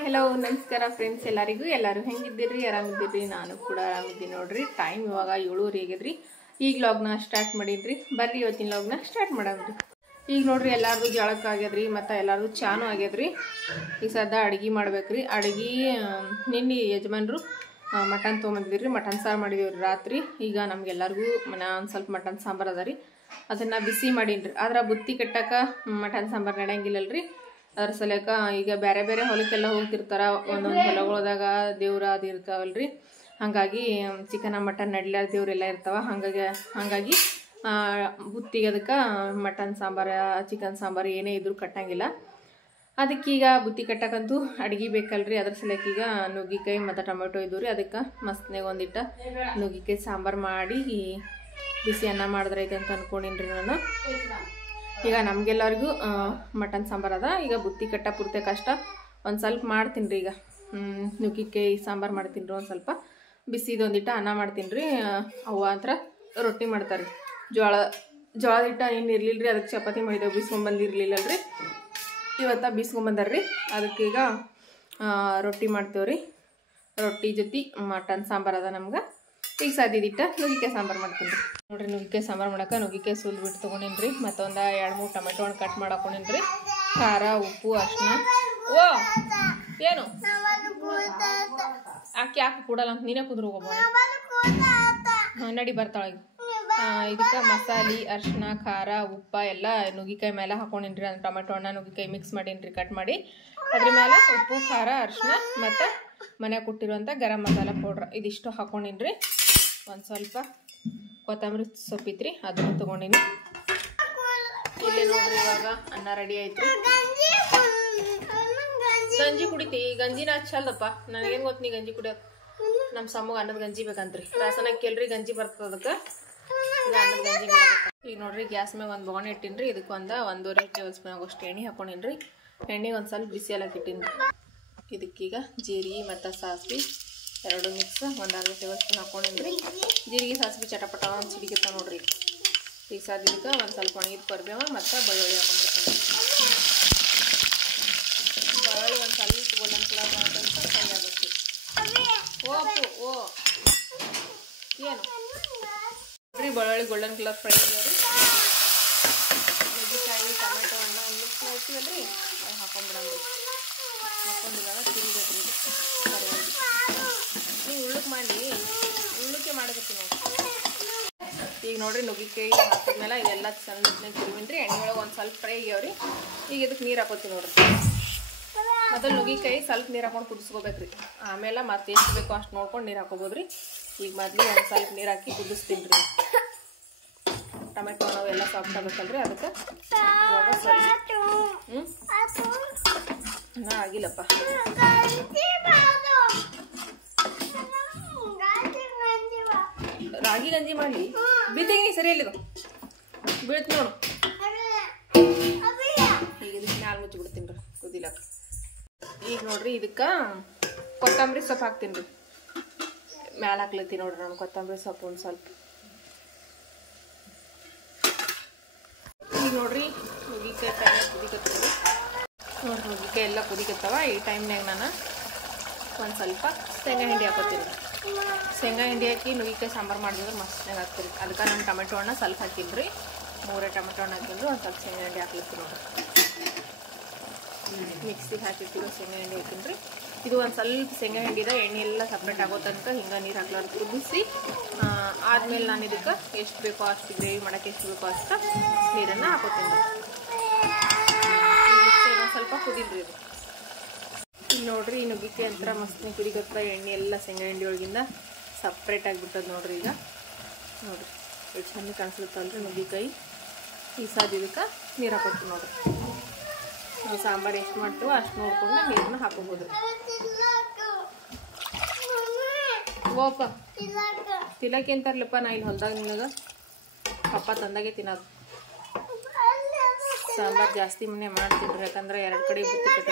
Hi hello ನಮಸ್ಕಾರ friends, ಎಲ್ಲರೂ ಹೆಂಗಿದ್ದೀರಿ? ಆರಾಮಿದ್ದೀರಿ? ನಾನು ಕೂಡ ಆರಾಮಿದ್ದೀನಿ ನೋಡ್ರಿ. ಟೈಮ್ ಇವಾಗ 7:30 ಆಗೈತ್ರಿ. ಈಗ ಲಾಗ್ನ ಸ್ಟಾರ್ಟ್ ಮಾಡಿದ್ರಿ. ಬರ್ರಿ ಇವತ್ತಿನ ಲಾಗ್ನ ಸ್ಟಾರ್ಟ್ ಮಾಡಮ್ರಿ. ಈಗ ನೋಡ್ರಿ ಎಲ್ಲಾರ್ದು ಜಳಕ ಆಗ್ಯದ್ರಿ, ಮತ್ತು ಎಲ್ಲಾರ್ದು ಚಾನು ಆಗ್ಯದ್ರಿ. ಈಗ ಸದ್ದ ಅಡುಗೆ ಮಾಡ್ಬೇಕ್ರಿ. ಅಡುಗೆ ನಿನ್ನೆ ಯಜಮಾನ್ರು ಮಟನ್ ತೊಗೊಂಬಂದಿದ್ರಿ, ಮಟನ್ ಸಾರು ಮಾಡಿದೀವ್ರಿ ರಾತ್ರಿ. ಈಗ ನಮ್ಗೆಲ್ಲರಿಗೂ ಒಂದು ಸ್ವಲ್ಪ ಮಟನ್ ಸಾಂಬಾರು ಅದ ರೀ, ಅದನ್ನು ಬಿಸಿ ಮಾಡೀನ್ರಿ. ಆದ್ರೆ ಬುತ್ತಿ ಕಟ್ಟಕ ಮಟನ್ ಸಾಂಬಾರು ನಡೆಯಂಗಿಲ್ಲಲ್ರಿ. ಅದ್ರ ಸಲಕ ಈಗ ಬೇರೆ ಬೇರೆ ಹೊಲಕ್ಕೆಲ್ಲ ಹೋಗ್ತಿರ್ತಾರ, ಒಂದೊಂದು ಹೊಲಗಳದಾಗ ದೇವ್ರ ಅದು ಇರ್ತಾವಲ್ರಿ. ಹಾಗಾಗಿ ಚಿಕನ್ ಮಟನ್ ನಡ್ಲಾರ ದೇವ್ರೆಲ್ಲ ಇರ್ತಾವ. ಹಾಗಾಗಿ ಬುತ್ತಿಗೆ ಅದಕ್ಕೆ ಮಟನ್ ಸಾಂಬಾರು ಚಿಕನ್ ಸಾಂಬಾರು ಏನೇ ಇದ್ರೂ ಕಟ್ಟಂಗಿಲ್ಲ. ಅದಕ್ಕೀಗ ಬುತ್ತಿ ಕಟ್ಟಕ್ಕಂತೂ ಅಡುಗೆ ಬೇಕಲ್ರಿ. ಅದ್ರ ಸಲಕ ಈಗ ನುಗ್ಗಿಕಾಯಿ ಮತ್ತು ಟೊಮೆಟೊ ಇದ್ದು ರೀ, ಅದಕ್ಕೆ ಮಸ್ತ್ನಾಗ ಒಂದಿಟ್ಟ ನುಗ್ಗಿಕಾಯಿ ಸಾಂಬಾರು ಮಾಡಿ ಬಿಸಿ ಅನ್ನ ಮಾಡಿದ್ರೈತೆ ಅಂತ ಅನ್ಕೊಂಡಿನ್ರಿ ನಾನು. ಈಗ ನಮಗೆಲ್ಲರಿಗೂ ಮಟನ್ ಸಾಂಬಾರು ಅದ. ಈಗ ಬುತ್ತಿ ಕಟ್ಟ ಪೂರ್ತಿ ಕಷ್ಟ, ಒಂದು ಸ್ವಲ್ಪ ಮಾಡ್ತೀನಿ ರೀ. ಈಗ ನುಗ್ಗಿಕಾಯಿ ಸಾಂಬಾರು ಮಾಡ್ತೀನಿ ರೀ, ಒಂದು ಸ್ವಲ್ಪ ಬಿಸಿದು ಒಂದಿಟ್ಟ ಅನ್ನ ಮಾಡ್ತೀನಿ ರೀ. ಅವು ಹತ್ರ ರೊಟ್ಟಿ ಮಾಡ್ತಾರೆ ರೀ. ಜೋಳದ ಹಿಟ್ಟ ಏನು ಇರಲಿಲ್ಲ ರೀ, ಅದಕ್ಕೆ ಚಪಾತಿ ಮಾಡಿದೆವು. ಬೀಸ್ಕೊಂಬಂದಿರಲಿಲ್ಲಲ್ರಿ, ಇವತ್ತು ಬೀಸ್ಕೊಂಬಂದಾರ್ರಿ. ಅದಕ್ಕೀಗ ರೊಟ್ಟಿ ಮಾಡ್ತೇವೆ ರೀ. ರೊಟ್ಟಿ ಜೊತೆ ಮಟನ್ ಸಾಂಬಾರು ಅದ ನಮ್ಗೆ. ಈಗ ಸಾಧ್ಯದಿಟ್ಟ ನುಗ್ಗಿಕಾಯಿ ಸಾಂಬಾರು ಮಾಡ್ತೀನಿ ರೀ. ನೋಡ್ರಿ, ನುಗ್ಗಿಕಾಯಿ ಸಾಂಬಾರು ಮಾಡಕ್ಕೆ ನುಗ್ಗಿಕಾಯಿ ಸುಲ್ ಬಿಟ್ಟು ತೊಗೊಂಡಿನಿ ರೀ. ಮತ್ತೊಂದು 2-3 ಟೊಮೆಟೊ ಹಣ್ಣು ಕಟ್ ಮಾಡಾಕೊಂಡಿನಿ ರೀ. ಖಾರ, ಉಪ್ಪು, ಅರ್ಶಿನ. ಓ ಏನು ಯಾಕೆ ಕೂಡಲ್ಲ ಅಂತ ನೀನೇ ಕುದ್ರು ಹೋಗ್ಬೋದು. ನಡಿ ಬರ್ತಾಳೆ. ಇದಕ್ಕೆ ಮಸಾಲೆ, ಅರ್ಶಿನ, ಖಾರ, ಉಪ್ಪ ಎಲ್ಲ ನುಗ್ಗಿಕಾಯಿ ಮೇಲೆ ಹಾಕೊಂಡಿನಿ ರೀ. ಅದು ಟೊಮೆಟೊ ಹಣ್ಣು ನುಗ್ಗಿಕಾಯಿ ಮಿಕ್ಸ್ ಮಾಡೀನಿ ರೀ, ಕಟ್ ಮಾಡಿ. ಅದ್ರ ಮೇಲೆ ಉಪ್ಪು, ಖಾರ, ಅರ್ಶಿನ ಮತ್ತು ಮನೆಯಾಗ ಕೊಟ್ಟಿರುವಂಥ ಗರಂ ಮಸಾಲ ಪೌಡ್ರ್ ಇದಿಷ್ಟು ಹಾಕೊಂಡಿನಿ ರೀ. ಒಂದು ಸ್ವಲ್ಪ ಕೊತ್ತಂಬರಿ ಸೊಪ್ಪಿತ್ರಿ, ಅದನ್ನು ತೊಗೊಂಡಿನಿ. ಇಲ್ಲಿ ನೋಡ್ರಿ, ಇವಾಗ ಅನ್ನ ರೆಡಿ ಆಯ್ತು. ಗಂಜಿ ಕುಡಿತಿ? ಗಂಜಿನ ಚಲ್ದಪ್ಪ, ನನಗೇನು ಗೊತ್ತು ನೀ ಗಂಜಿ ಕುಡಿಯೋದು. ನಮ್ಮ ಸಮ್ಮಗೆ ಅನ್ನದ ಗಂಜಿ ಬೇಕಂತ್ರಿ. ರಾಸನ ಕೇಳ್ರಿ, ಗಂಜಿ ಬರ್ತದ ಅದಕ್ಕೆ. ಈಗ ಅನ್ನದ ಗಂಜಿ ಮಾಡಬೇಕು. ಈಗ ನೋಡ್ರಿ, ಗ್ಯಾಸ್ ಮ್ಯಾಗ ಒಂದು ಬೊಗಣೆ ಇಟ್ಟಿನ್ರಿ. ಇದಕ್ಕೆ 1.5 ಟೇಬಲ್ ಸ್ಪೂನ್ ಆಗೋಷ್ಟು ಎಣ್ಣೆ ಹಾಕೊಂಡಿನ್ರಿ. ಎಣ್ಣೆ ಒಂದು ಸ್ವಲ್ಪ ಬಿಸಿ ಎಲ್ಲ ಇಟ್ಟಿನ್ರಿ. ಇದಕ್ಕೀಗ ಜೀರಿಗೆ ಮತ್ತು ಸಾಸಿವೆ ಎರಡು ಮಿಕ್ಸ್ 1.5 ಟೇಬಲ್ ಸ್ಪೂನ್ ಹಾಕೊಂಡಿನ್ರಿ. ಜೀರಿಗೆ ಸಾಸಿವೆ ಚಟಪಟ ಒಂದು ಸಿಡಿಗಿರ್ತಾವೆ ನೋಡ್ರಿ. ಈಗ ಸಾಧ್ಯಕ್ಕೆ ಒಂದು ಸ್ವಲ್ಪ ಒಣಗಿದ ಕರಿಬೇವು ಮತ್ತು ಬೆಳ್ಳುಳ್ಳಿ ಹಾಕೊಂಡ್ಬಿಡ್ತೀನಿ. ಬೆಳ್ಳುಳ್ಳಿ ಒಂದು ಸ್ವಲ್ಪ ಗೋಲ್ಡನ್ ಕಲರ್ ಮಾಡ್ತಂತ ಫ್ರೈ ಆಗುತ್ತೆ. ಓ ಏನು ನೋಡ್ರಿ, ಬೆಳ್ಳುಳ್ಳಿ ಗೋಲ್ಡನ್ ಕಲರ್ ಫ್ರೈ ಆಗ್ಯಾವ್ರಿ. ನುಗ್ಗಿಕಾಯಿ ಟೊಮೆಟೊ ಹಣ್ಣು ಮಿಕ್ಸ್ ಮಾಡ್ತೀವಲ್ರಿ, ಅದು ಹಾಕೊಂಡ್ಬಿಡಂದ್ರಿ. ಹಾಕೊಂಡಿದಾಗ ತಿನ್ಬೇಕು ರೀ. ಸರಿಯಾಗಿ ನೀವು ಉಳ್ಳುಕ್ಕೆ ಮಾಡಕತ್ತಿ ನೋಡಿ. ಈಗ ನೋಡ್ರಿ, ನುಗ್ಗಿಕಾಯಿ ಹಾಕಿದ್ಮೇಲೆ ಇದೆಲ್ಲ ಚೆಂದ ತಿರುವಿನ್ರಿ. ಎಣ್ಣೆ ಒಳಗೆ ಒಂದು ಸ್ವಲ್ಪ ಫ್ರೈ ಆಗ್ಯಾವ್ರಿ. ಈಗ ಇದಕ್ಕೆ ನೀರು ಹಾಕೋತೀವಿ ನೋಡ್ರಿ. ಮೊದಲು ನುಗ್ಗಿಕಾಯಿ ಸ್ವಲ್ಪ ನೀರು ಹಾಕೊಂಡು ಕುದಿಸ್ಕೋಬೇಕ್ರಿ. ಆಮೇಲೆ ಮತ್ತೆ ಎಷ್ಟು ಬೇಕೋ ಅಷ್ಟು ನೋಡ್ಕೊಂಡು ನೀರು ಹಾಕೋಬೋದ್ರಿ. ಈಗ ಮೊದಲು ಒಂದು ಸ್ವಲ್ಪ ನೀರು ಹಾಕಿ ಕುದಿಸ್ತೀನಿ ರೀ. ಟೊಮೆಟೊ ಎಲ್ಲ ಸಾಫ್ಟ್ ಆಗಬೇಕಲ್ರಿ, ಅದಕ್ಕೆ ಆಗಿಲ್ಲಪ್ಪ. ರಾಗಿ ಗಂಜಿ ಮಾಡಲಿ ಬಿದ್ದಂಗೆ ಸರಿ ಇಲ್ಲಿದು ಬೀಳ್ತು ನೋಡು. ಈಗ ಇದಕ್ಕೆ ಮ್ಯಾಲ ಮುಚ್ಚಿಬಿಡ್ತೀನಿ ರೀ ಕುದಿಲಕ್ಕ. ಈಗ ನೋಡ್ರಿ, ಇದಕ್ಕೆ ಕೊತ್ತಂಬರಿ ಸೊಪ್ಪು ಹಾಕ್ತೀನಿ ರೀ. ಮ್ಯಾಲ ಹಾಕ್ಲತ್ತೀನಿ ನೋಡ್ರಿ ನಾನು ಕೊತ್ತಂಬರಿ ಸೊಪ್ಪು ಒಂದು ಸ್ವಲ್ಪ. ಈಗ ನೋಡ್ರಿ, ನುಗ್ಗಿಕಾಯಿ ಎಲ್ಲ ಕುದಿಕತ್ತವ ನೋಡ್ರಿ. ನುಗ್ಗಿಕಾಯಿ ಎಲ್ಲ ಕುದಿಕತ್ತವ. ಈ ಟೈಮ್ನಾಗ ನಾನು ಒಂದು ಸ್ವಲ್ಪ ಶೇಂಗಾ ಹಿಂಡಿ ಹಾಕೋತೀನಿ. ಶೇಂಗಾ ಹಿಂಡಿ ಹಾಕಿ ನುಗ್ಗಿಕಾಯಿ ಸಾಂಬಾರು ಮಾಡಿದ್ರೆ ಮಸ್ತ್ನಾಗ ಹಾಕ್ತೀರಿ. ಅದಕ್ಕೆ ನಾನು ಟೊಮೆಟೊ ಹಣ್ಣು ಸ್ವಲ್ಪ ಹಾಕಿನ್ರಿ. 3 ಟೊಮೆಟೊ ಹಣ್ಣು ಹಾಕಿನ್ರಿ. ಒಂದು ಸ್ವಲ್ಪ ಶೇಂಗಾ ಹಿಂಡಿ ಹಾಕ್ಲಿತ್ತೀನಿ ನೋಡ್ರಿ. ಮಿಕ್ಸಿಗೆ ಹಾಕಿರ್ತೀವಿ ಶೇಂಗಾ ಹಿಂಡಿ ಹಾಕಿನ್ರಿ. ಇದು ಒಂದು ಸ್ವಲ್ಪ ಶೇಂಗಾ ಹಿಂಡಿದ ಎಣ್ಣೆ ಎಲ್ಲ ಸಪ್ರೇಟ್ ಆಗೋ ತನಕ ಹಿಂಗೆ ನೀರು ಹಾಕ್ಲಾರ್ದು ಕುದಿಸಿ ಆದಮೇಲೆ ನಾನು ಇದಕ್ಕೆ ಎಷ್ಟು ಬೇಕೋ ಅಷ್ಟು ಗ್ರೇವಿ ಮಾಡೋಕ್ಕೆ ಎಷ್ಟು ಬೇಕೋ ಅಷ್ಟು ನೀರನ್ನು ಹಾಕೋತೀನಿ. ಇನ್ನೊಂದು ಸ್ವಲ್ಪ ಕುದಿಲ್ರಿ ಇದು. ಈಗ ನೋಡ್ರಿ, ಈ ನುಗ್ಗಿಕಾಯಿ ಅಂತ ಮಸ್ತ್ ಕುದಿಗತ್ತ. ಎಣ್ಣೆ ಎಲ್ಲ ಶೇಂಗಾ ಹಿಂಡಿ ಒಳಗಿಂದ ಸಪ್ರೇಟ್ ಆಗಿಬಿಟ್ಟದ ನೋಡ್ರಿ. ಈಗ ನೋಡ್ರಿ ಎಷ್ಟು ಚೆಂದ ಕಾಣಿಸ್ಲತ್ತಲ್ರಿ ನುಗ್ಗಿಕಾಯಿ. ಈ ಸಾಧ್ಯದಕ್ಕೆ ನೀರು ಹಾಕೋತೀವಿ ನೋಡ್ರಿ. ನಾವು ಸಾಂಬಾರು ಎಷ್ಟು ಮಾಡ್ತೀವೋ ಅಷ್ಟು ನೋಡ್ಕೊಂಡು ನೀರನ್ನ ಹಾಕೋಬೋದು. ಓಪ ತಿನ್ನಕ್ಕೆ ಅಂತಾರಲ್ಲಪ್ಪ, ನಾ ಇಲ್ಲಿ ಹೊಲ್ದಾಗ ನಿನಗೆ ಪಪ್ಪ ತಂದಾಗೆ ತಿನ್ನೋದು. ಸಾಂಬಾರು ಜಾಸ್ತಿ ಮನೆ ಮಾಡ್ತಿದ್ರಿ, ಯಾಕಂದ್ರೆ 2 ಕಡೆ ಬುತ್ತಿ ಕಟ್ಟ.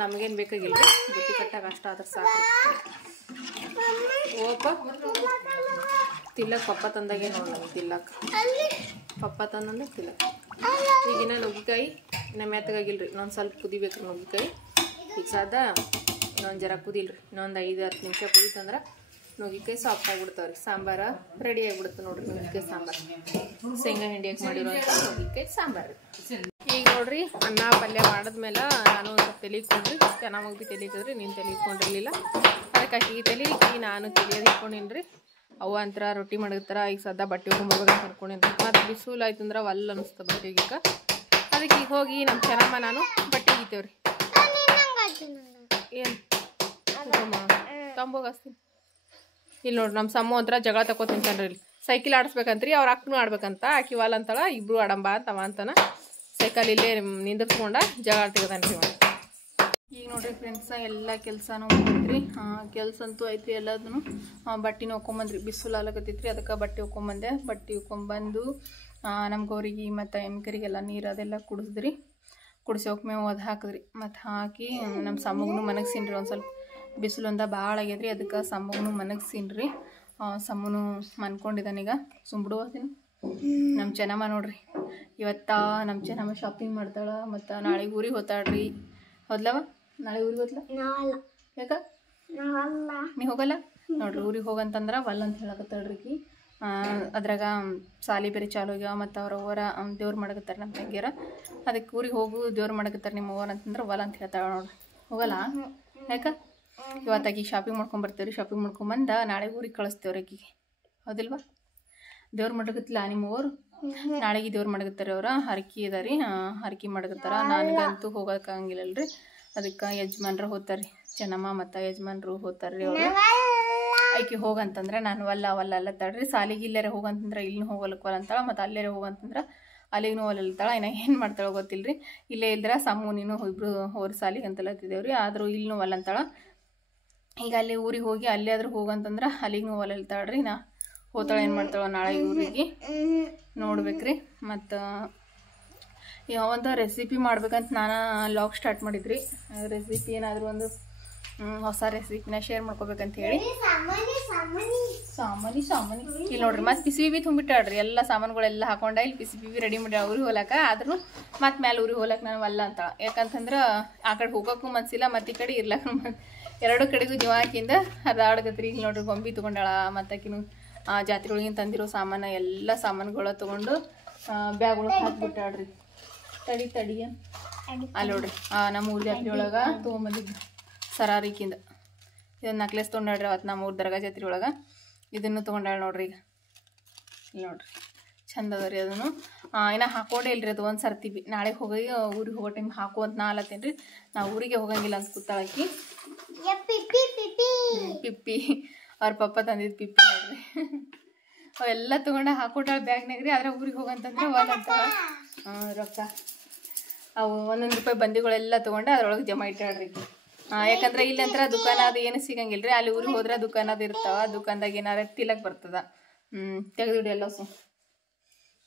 ನಮಗೇನು ಬೇಕಾಗಿಲ್ಲ ರೀ, ಬುತ್ತಿ ಕಟ್ಟಾಗ ಅಷ್ಟ ಆದ್ರೆ ಸಾಕು. ಓಪ ತಿಲ್ಲಕ್ಕೆ ಪಪ್ಪ ತಂದಾಗೆ ನೋಡಿ ನಮಗೆ ತಿಲ್ಲಕ್ಕೆ. ಪಪ್ಪ ತಂದಂದ್ರೆ ತಿಲ್ಲಕ್ಕೆ. ಈಗಿನ ನುಗ್ಗಿಕಾಯಿ ಇನ್ನು ಮೆತ್ತಗಾಗಿಲ್ರಿ, ಇನ್ನೊಂದು ಸ್ವಲ್ಪ ಕುದಿಬೇಕು ನುಗ್ಗಿಕಾಯಿ. ಈಗ ಸಾದ ಇನ್ನೊಂದು ಜರ ಕುದಿಲ್ರಿ, ಇನ್ನೊಂದು 5-10 ನಿಮಿಷ ಕುದಿತಂದ್ರೆ ನುಗ್ಗಿಕಾಯಿ ಸಾಫ್ಟ್ ಆಗಿಬಿಡ್ತಾವ್ರಿ. ಸಾಂಬಾರು ರೆಡಿ ಆಗಿಬಿಡುತ್ತೆ ನೋಡ್ರಿ. ನುಗ್ಗಿಕಾಯಿ ಸಾಂಬಾರು ಶೇಂಗಾ ಹಿಂಡಿಯಾಗಿ ಮಾಡಿರುವಂಥ ನುಗ್ಗಿಕಾಯಿ ಸಾಂಬಾರು. ಈಗ ನೋಡ್ರಿ ಅನ್ನ ಪಲ್ಯ ಮಾಡಿದ್ಮೇಲೆ ನಾನು ಸ್ವಲ್ಪ ತೆಲಿಕೊಂಡ್ರಿ, ಚೆನ್ನಾಗಿ ಭೀ ತೆಲಿಕದ್ರಿ, ನೀನು ತೆಲಿಕೊಂಡಿರಲಿಲ್ಲ. ಅದಕ್ಕಾಗಿ ಈ ತೆಲಿಕಿ ನಾನು ತೆಲಿಯೋದು ಇಟ್ಕೊಂಡಿನ್ರಿ. ಅವು ಅಂತರ ರೊಟ್ಟಿ ಮಾಡತ್ತಾರ. ಈಗ ಸದ್ದ ಬಟ್ಟೆ ಹೋಗ್ಬೇಕಂತ ಅನ್ಕೊಂಡಿನ್ರಿ. ಮತ್ತು ಬಿಸಿಲು ಆಯ್ತಂದ್ರೆ ಒಲ್ಲ ಅನಿಸ್ತು ಬಟ್ಟೆ ಒಗಿಕ. ಅದಕ್ಕೆ ಈಗ ಹೋಗಿ ನಮ್ಮ ಚೆನ್ನಮ್ಮ ನಾನು ಬಟ್ಟೆ ಒಗಿತೇವ್ರಿ. ಏನು ತಂಬೋಗಸ್ತೀನಿ ಇಲ್ಲಿ ನೋಡ್ರಿ. ನಮ್ಮ ಸಮ್ಮ ಒಂಥರ ಜಗಳ ತಗೋತಿಂತಾನ್ರಿ. ಇಲ್ಲಿ ಸೈಕಲ್ ಆಡಿಸ್ಬೇಕಂತ್ರಿ, ಅವ್ರ ಅಕ್ಕನೂ ಆಡ್ಬೇಕಂತ. ಆಕಿ ವಾಲ್ ಅಂತಾಳ, ಇಬ್ರು ಆಡಂಬ ಅಂತವ ಅಂತಾನ. ಸೈಕಲ್ ಇಲ್ಲೇ ನಿಂದಿರ್ಸ್ಕೊಂಡ ಜಗಳ ತೆಗದಾನ್ರಿ. ಈಗ ನೋಡ್ರಿ ಫ್ರೆಂಡ್ಸ ಎಲ್ಲ ಕೆಲಸನೂ ಮುಗಿದ್ರಿ. ಕೆಲಸ ಅಂತೂ ಐತ್ರಿ ಎಲ್ಲದನ್ನು. ಬಟ್ಟೆನ ಹೊಕ್ಕೊಂಬಂದ್ರಿ, ಬಿಸಿಲು ಆಲಕತ್ತೈತ್ರಿ. ಅದಕ್ಕೆ ಬಟ್ಟೆ ಹೊಕ್ಕೊಂಬಂದೆ. ಬಟ್ಟೆ ಹೊಕ್ಕೊಂಬಂದು ನಮ್ಮ ಗೌರಿಗೆ ಮತ್ತು ಎಮ್ಕರಿಗೆಲ್ಲ ನೀರು ಅದೆಲ್ಲ ಕುಡಿಸಿದ್ರಿ. ಕುಡಿಸಿ ಹೋಗ್ಮೇಲೆ ಒದ್ದು ಹಾಕಿದ್ರಿ. ಮತ್ತು ಹಾಕಿ ನಮ್ಮ ಸಮ್ಮಗೂ ಮನಗ್ಸೀನ್ರಿ. ಒಂದು ಸ್ವಲ್ಪ ಬಿಸಿಲೊಂದ ಭಾಳ ಆಗ್ಯದ್ರಿ. ಅದಕ್ಕೆ ಸಮ್ಮಗೂ ಮನಗ್ಸೀನ್ರಿ. ಸಮ್ಮನು ಮನ್ಕೊಂಡಿದ್ದಾನೀಗ. ಸುಂಬಿಡುವತ್ತೀನಿ ನಮ್ಮ ಚೆನ್ನಮ್ಮ ನೋಡ್ರಿ. ನಮ್ಮ ಚೆನ್ನಮ್ಮ ಶಾಪಿಂಗ್ ಮಾಡ್ತಾಳೆ. ಮತ್ತು ನಾಳೆಗೆ ಊರಿಗೆ ಹೋಗ್ತಾಳ್ರಿ. ಹೌದ್ಲವ? ನಾಳೆ ಊರಿಗೆ ಹೋಗ್ಲ? ಯಾಕ ನೀ ಹೋಗಲ್ಲ ನೋಡ್ರಿ. ಊರಿಗೆ ಹೋಗಂತಂದ್ರೆ ವಲ್ಲ ಅಂತ ಹೇಳಕತ್ತಾಳ್ರಿ. ಅದ್ರಾಗ ಸಾಲಿ ಬೇರೆ ಚಾಲು ಆಗ್ಯಾವ. ಮತ್ತು ಅವ್ರ ದೇವ್ರು ಮಾಡಕತ್ತಾರೆ ನಮ್ಮ ತಂಗಿಯರ. ಅದಕ್ಕೆ ಊರಿಗೆ ಹೋಗು ದೇವ್ರು ಮಾಡಕತ್ತಾರೆ ನಿಮ್ಮ ಅವ್ರ ಅಂತಂದ್ರೆ ವಲ್ಲ ಅಂತ ಹೇಳ್ತಾಳೆ ನೋಡ್ರಿ. ಹೋಗಲ್ಲ ಯಾಕೆ? ಇವತ್ತಾಗಿ ಶಾಪಿಂಗ್ ಮಾಡ್ಕೊಂಬರ್ತೇವ್ರಿ. ಶಾಪಿಂಗ್ ಮಾಡ್ಕೊಂಬಂದು ನಾಳೆ ಊರಿಗೆ ಕಳಿಸ್ತೇವ್ರಿ ಆಕಿಗೆ. ಹೌದಿಲ್ವಾ? ದೇವ್ರು ಮಾಡಕತ್ತಿಲ್ಲ ನಿಮ್ಮವ್ರು? ನಾಳೆಗೆ ದೇವ್ರು ಮಾಡಕತ್ತಾರೆ. ಅವ್ರ ಹರಕಿ ಅದಾರಿ, ಹರಕಿ ಮಾಡಕತ್ತಾರ. ನನಗಂತೂ ಹೋಗೋಕ್ಕಾಗಂಗಿಲ್ಲಲ್ರಿ. ಅದಕ್ಕೆ ಯಜಮಾನ್ರು ಹೋಗ್ತಾರೆ. ಚೆನ್ನಮ್ಮ ಮತ್ತು ಯಜಮಾನ್ರು ಹೋಗ್ತಾರ್ರಿ. ಅವರು ಆಕೆ ಹೋಗಂತಂದ್ರೆ ನಾನು ವಲ್ಲ ಅಲ್ಲತ್ತಾಳ್ರಿ. ಸಾಲಿಗೆ ಇಲ್ಲೇ ಹೋಗಂತಂದ್ರೆ ಇಲ್ಲಿನೂ ಹೋಗಲಕ್ಕವಲ್ಲ ಅಂತಾಳ. ಮತ್ತು ಅಲ್ಲೇ ಹೋಗಂತಂದ್ರೆ ಅಲ್ಲಿಗೂ ಒಲ್ಲತ್ತಾಳ. ಇನ್ನು ಏನು ಮಾಡ್ತಾಳೋ ಗೊತ್ತಿಲ್ಲರಿ. ಇಲ್ಲೇ ಇಲ್ದ್ರೆ ಸಮ್ಮು ನೀನು ಇಬ್ಬರು ಅವ್ರ ಸಾಲಿಗೆ ಅಂತಲತ್ತಿದ್ದೇವ್ರಿ. ಆದರೂ ಇಲ್ಲಿನೂ ಒಲ್ಲ ಅಂತಾಳ. ಈಗ ಅಲ್ಲಿ ಊರಿಗೆ ಹೋಗಿ ಅಲ್ಲೇ ಆದ್ರೂ ಹೋಗಂತಂದ್ರೆ ಅಲ್ಲಿಗೂ ಒಲ್ಲಲ್ತಾಳ್ರಿ. ನಾ ಹೋಗ್ತಾಳೆ ಏನು ಮಾಡ್ತಾಳೋ ನಾಳೆ ಊರಿಗೆ ನೋಡ್ಬೇಕ್ರಿ. ಮತ್ತು ಒಂದು ರೆಸಿಪಿ ಮಾಡ್ಬೇಕಂತ ನಾನು ಲಾಗ್ ಸ್ಟಾರ್ಟ್ ಮಾಡಿದ್ರಿ. ರೆಸಿಪಿ ಏನಾದರೂ ಒಂದು ಹೊಸ ರೆಸಿಪಿನ ಶೇರ್ ಮಾಡ್ಕೋಬೇಕಂತ ಹೇಳಿ. ಸಾಮಾನಿ ಇಲ್ಲಿ ನೋಡ್ರಿ. ಮತ್ತು ಪಿಸಿ ಬಿ ತುಂಬಿಟ್ಟಾಳ್ರಿ. ಎಲ್ಲ ಸಾಮಾನುಗಳೆಲ್ಲ ಹಾಕೊಂಡ ಇಲ್ಲಿ ಪಿಸಿ ಬಿ ರೆಡಿ ಮಾಡಿ ಊರಿಗೆ ಹೋಲಕ. ಆದ್ರೂ ಮತ್ತು ಮೇಲೆ ಊರಿಗೆ ಹೋಲಕ್ಕೆ ನಾನು ಅಲ್ಲ ಅಂತ. ಯಾಕಂತಂದ್ರೆ ಆ ಕಡೆ ಹೋಗೋಕ್ಕೂ ಮನಸ್ಸಿಲ್ಲ, ಮತ್ತು ಈ ಕಡೆ ಇರ್ಲಕ್ಕೂ ಎರಡು ಕಡೆಗೂ ಜೀವ ಹಾಕಿಂದ ಅದಾಡ್ಕತ್ರಿ. ಇಲ್ಲಿ ನೋಡ್ರಿ ಗೊಂಬಿ ತೊಗೊಂಡಾಳ. ಮತ್ತು ಆಕಿನೂ ಜಾತ್ರೆ ಒಳಗಿನ ತಂದಿರೋ ಸಾಮಾನು ಎಲ್ಲ ಸಾಮಾನುಗಳ ತೊಗೊಂಡು ಬ್ಯಾಗ್ ಒಳಗೆ ಹಾಕ್ಬಿಟ್ಟಾಳ್ರಿ. ತಡಿ ಅಲ್ಲಿ ನೋಡ್ರಿ. ನಮ್ಮ ಊರ ಜಾತ್ರೆ ಒಳಗೆ ತೊಗೊಂಬಂದಿದ್ದು ಸರಾರಿಕಿಂದ ಇದನ್ನು ನಕ್ಲೆಸ್ ತೊಗೊಂಡಾಳ್ರಿ. ಅವತ್ತು ನಮ್ಮ ಊರ ದರ್ಗಾ ಜಾತ್ರೆ ಒಳಗೆ ಇದನ್ನು ತೊಗೊಂಡಾಳ ನೋಡ್ರಿ. ಈಗ ಇಲ್ಲಿ ನೋಡ್ರಿ ಚಂದ ಅದ ರೀ. ಅದನ್ನು ಇನ್ನೂ ಹಾಕೊಂಡೇ ಇಲ್ರಿ. ಅದು ಒಂದು ಸರ್ತಿ ಬಿ ನಾಳೆ ಹೋಗಿ ಊರಿಗೆ ಹೋಗೋ ಟೈಮ್ ಹಾಕು ಅಂತ ನಾ ಅಲ್ಲತ್ತೇನೆ ರೀ. ನಾವು ಊರಿಗೆ ಹೋಗಂಗಿಲ್ಲ ಅಂತ ಕೂತಾಳಕಿ. ಪಿಪ್ಪಿ ಅವ್ರ ಪಪ್ಪ ತಂದಿದ್ದು ಪಿಪ್ಪಿ ನೋಡ್ರಿ. ಅವೆಲ್ಲ ತೊಗೊಂಡು ಹಾಕೊಟ್ಟಾಳ ಬ್ಯಾಗ್ನಾಗ ರೀ. ಆದ್ರೆ ಊರಿಗೆ ಹೋಗಂತಂದ್ರೆ ಅಂತ ರೊಕ್ಕ ಅವು 1 ರೂಪಾಯಿ ಬಂದಿಗಳೆಲ್ಲ ತೊಗೊಂಡು ಅದ್ರೊಳಗೆ ಜಮಾ ಇಟ್ಟಾಳ್ರಿ. ಯಾಕಂದ್ರೆ ಇಲ್ಲಿ ಅಂತರ ದುಕಾನ ಅದು ಏನು ಸಿಗಂಗಿಲ್ಲ ರೀ. ಅಲ್ಲಿ ಊರಿಗೆ ಹೋದ್ರೆ ದುಕಾನ ಅದು ಇರ್ತಾವ. ದುಕಾನ್ದಾಗ ಏನಾರ ತಿಲಕ್ ಬರ್ತದ. ತೆಗೆದಿಡಿ ಎಲ್ಲ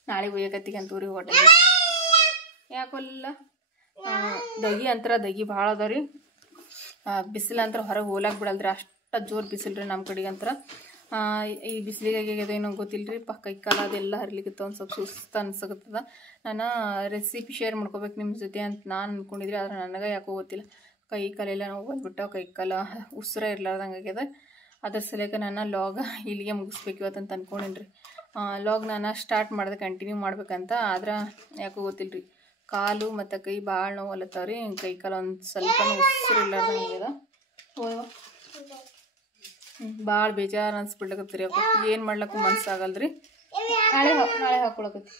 ನಾಳೆ ಒಯ್ಯಕತ್ತಿಗೆ ಅಂತ ಊರಿಗೆ ಹೊಟ್ಟೆ ಯಾಕೊಲ್ಲ. ದಗಿ ಭಾಳ ಅದ ರೀ. ಬಿಸಿಲು ಅಂತರ ಹೊರಗೆ ಹೋಲಕ್ಕೆ ಬಿಡಲ್ರಿ. ಅಷ್ಟು ಜೋರು ಬಿಸಿಲು ರೀ ನಮ್ಮ ಕಡೆಗೆ ಅಂತರ. ಈ ಬಿಸಿಲಿಗೆ ಏನೋ ಗೊತ್ತಿಲ್ಲ ರೀ. ಕೈ ಕಾಲ ಅದೆಲ್ಲ ಹರಿಲಿಕ್ಕೆ ಒಂದು ಸ್ವಲ್ಪ ಸುಸ್ತು ಅನ್ಸಕತ್ತದ. ನಾನು ರೆಸಿಪಿ ಶೇರ್ ಮಾಡ್ಕೋಬೇಕು ನಿಮ್ಮ ಜೊತೆ ಅಂತ ನಾನು ಅಂದ್ಕೊಂಡಿದ್ರಿ. ಆದ್ರೆ ನನಗೆ ಯಾಕೋ ಗೊತ್ತಿಲ್ಲ. ಕೈ ಕಾಲೆಲ್ಲ ನೋವು ಬಂದ್ಬಿಟ್ಟು ಕೈ ಕಾಲ ಉಸಿರ ಇರ್ಲಾರ್ದಂಗೆ ಆಗ್ಯದ. ಅದ್ರ ಸಲಕ್ಕೆ ನಾನು ಲಾಗ್ ಇಲ್ಲಿಗೆ ಮುಗಿಸ್ಬೇಕು ಇವತ್ತಂತ ಅಂದ್ಕೊಂಡೇನಿ ರೀ. ಲಾಗ್ ನಾನು ಸ್ಟಾರ್ಟ್ ಮಾಡಿದೆ ಕಂಟಿನ್ಯೂ ಮಾಡ್ಬೇಕಂತ. ಆದ್ರೆ ಯಾಕೋ ಗೊತ್ತಿಲ್ಲ ರೀ. ಕಾಲು ಮತ್ತು ಕೈ ಭಾಳ ನೋವು ಅಲ್ಲತ್ತಾವ್ರಿ. ಕೈ ಕಾಲ ಒಂದು ಸ್ವಲ್ಪ ಉಸಿರು ಇರ್ಲಾರ್ದಂಗೆ ಆಗ್ಯದ. ಭಾಳ ಬೇಜಾರು ಅನ್ಸ್ಬಿಡ್ಲಕತ್ರಿ. ಏನು ಮಾಡ್ಲಕ್ಕೂ ಮನ್ಸಾಗಲ್ರಿ. ನಾಳೆ ಹಾಕೊಳಕತ್ತಿ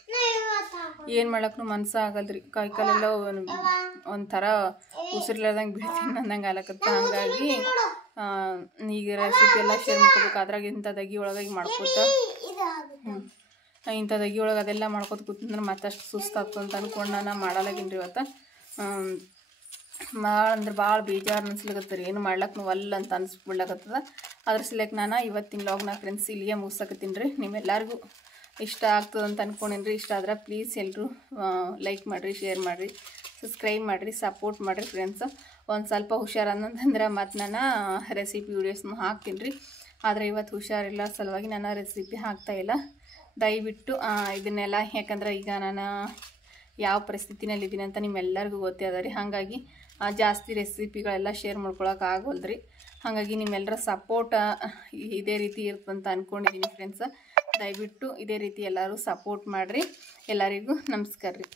ಏನು ಮಾಡ್ಲಕ್ಕೂ ಮನ್ಸಾಗಲ್ರಿ. ಕೈ ಕಾಲೆಲ್ಲ ಒಂಥರ ಉಸಿರಿಲ್ಲಾರ್ದಂಗೆ ಬಿಡ್ತೀನಿ ಅಂದಂಗೆ ಆಲಕತ್ತ. ಹಾಗಾಗಿ ಈಗ ರೆಸಿಪಿ ಎಲ್ಲ ಶೇರ್ ಮಾಡ್ಕೋಬೇಕು. ಅದ್ರಾಗ ಇಂಥದಾಗಿ ಒಳಗೆ ಮಾಡ್ಕೋತ ಇಂಥದಾಗಿ ಒಳಗೆ ಅದೆಲ್ಲ ಮಾಡ್ಕೋತ ಕೂತಂದ್ರೆ ಮತ್ತಷ್ಟು ಸುಸ್ತಾಗ್ತದೆ ಅಂತ ಅಂದ್ಕೊಂಡು ನಾನು ಮಾಡಲಾಗಿನ್ರಿ ಇವತ್ತು. ಭಾಳ ಅಂದ್ರೆ ಭಾಳ ಬೇಜಾರು ಅನ್ಸ್ಲಿಕತ್ತರಿ. ಏನು ಮಾಡ್ಲಕ್ಕೆ ಅಲ್ಲ ಅಂತ ಅನ್ಸ್ಬಿಡ್ಲಕತ್ತದ. ಅದ್ರ ಸಲಕ್ಕೆ ನಾನು ಇವತ್ತಿನ ಲಾಗ್ನ ಫ್ರೆಂಡ್ಸ್ ಇಲ್ಲಿಗೆ ಮುಗಿಸಕತ್ತೀನಿ ರೀ. ನಿಮ್ಮೆಲ್ಲರಿಗೂ ಇಷ್ಟ ಆಗ್ತದೆ ಅಂತ ಅಂದ್ಕೊಂಡೇನಿ ರೀ. ಇಷ್ಟ ಆದ್ರೆ ಪ್ಲೀಸ್ ಎಲ್ಲರೂ ಲೈಕ್ ಮಾಡಿರಿ, ಶೇರ್ ಮಾಡಿರಿ, ಸಬ್ಸ್ಕ್ರೈಬ್ ಮಾಡಿರಿ, ಸಪೋರ್ಟ್ ಮಾಡಿರಿ ಫ್ರೆಂಡ್ಸ್. ಒಂದು ಸ್ವಲ್ಪ ಹುಷಾರು ಅನ್ನಂತಂದ್ರೆ ಮತ್ತು ನಾನು ರೆಸಿಪಿ ವೀಡಿಯೋಸ್ನು ಹಾಕ್ತೀನಿ ರೀ. ಆದರೆ ಇವತ್ತು ಹುಷಾರಿಲ್ಲ ಸಲುವಾಗಿ ನಾನು ರೆಸಿಪಿ ಹಾಕ್ತಾಯಿಲ್ಲ. ದಯವಿಟ್ಟು ಇದನ್ನೆಲ್ಲ ಯಾಕಂದ್ರೆ ಈಗ ನಾನು ಯಾವ ಪರಿಸ್ಥಿತಿನಲ್ಲಿದ್ದೀನಿ ಅಂತ ನಿಮ್ಮೆಲ್ಲರಿಗೂ ಗೊತ್ತೇ ಅದ ರೀ. ಹಾಗಾಗಿ ಜಾಸ್ತಿ ರೆಸಿಪಿಗಳೆಲ್ಲ ಶೇರ್ ಮಾಡ್ಕೊಳಕ್ಕೆ ಆಗೋಲ್ರಿ. ಹಾಗಾಗಿ ನಿಮ್ಮೆಲ್ಲರ ಸಪೋರ್ಟ್ ಇದೇ ರೀತಿ ಇರ್ತಂತ ಅಂದ್ಕೊಂಡಿದ್ದೀನಿ ಫ್ರೆಂಡ್ಸ್. ದಯವಿಟ್ಟು ಇದೇ ರೀತಿ ಎಲ್ಲರೂ ಸಪೋರ್ಟ್ ಮಾಡಿರಿ. ಎಲ್ಲರಿಗೂ ನಮಸ್ಕಾರ ರೀ.